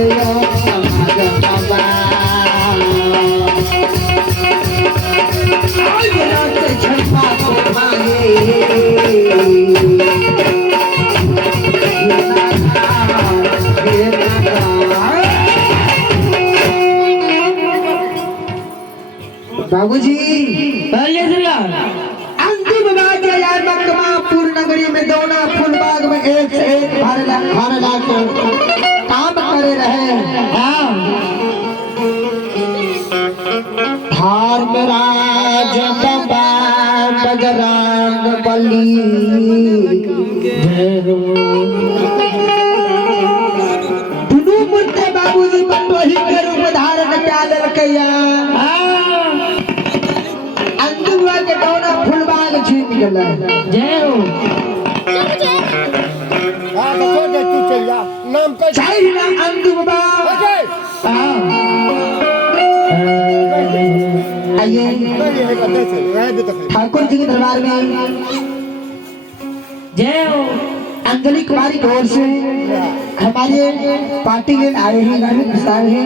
यो समाज बाबा आज रात छप्पा को मांगे बाबूजी अंतिम बात यार मक्कापुर नगरी में दौना फूलबाग में एक से एक भर काम करे रहे धर्मराज बाबा बजरंग बली दुनू मूर्ति बाबूजी बटोही के रूप धारण क्या दिलकैया के दौना फूलबाग जीत गेला जय हो हां तो छोड़ दे तू चल जा नाम कह जय ना अंदु बाबा आइए ठाकुर जी के दरबार में जय हो अंजलि कुमारी की ओर से हमारे पार्टी में आए हैं गाने प्रस्ताव है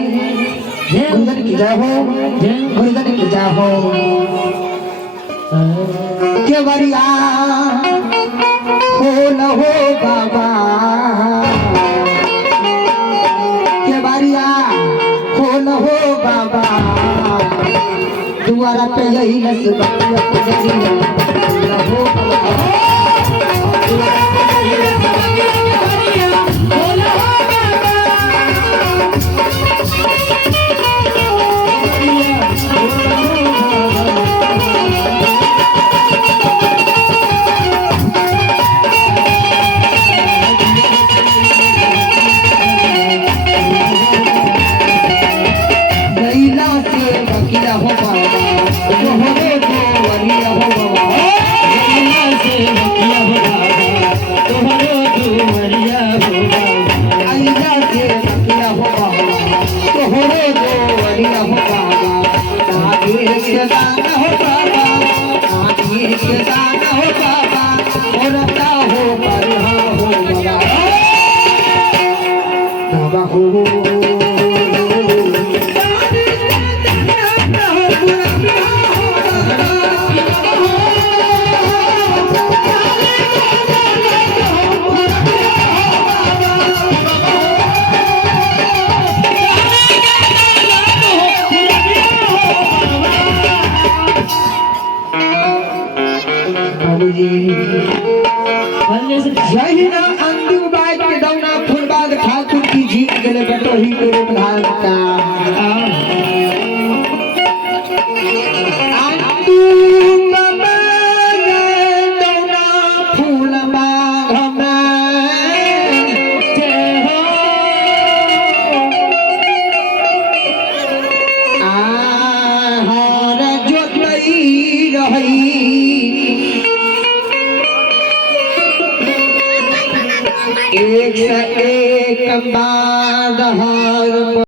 गुरुजन की जय हो गुरुजन की जय हो केवरिया हो न हो बाबा केवरिया हो न हो बाबा दुआरा पे यही नस्बत हो ठाकुर की जीत गले बटोही के रूप धारण का एक से एक बार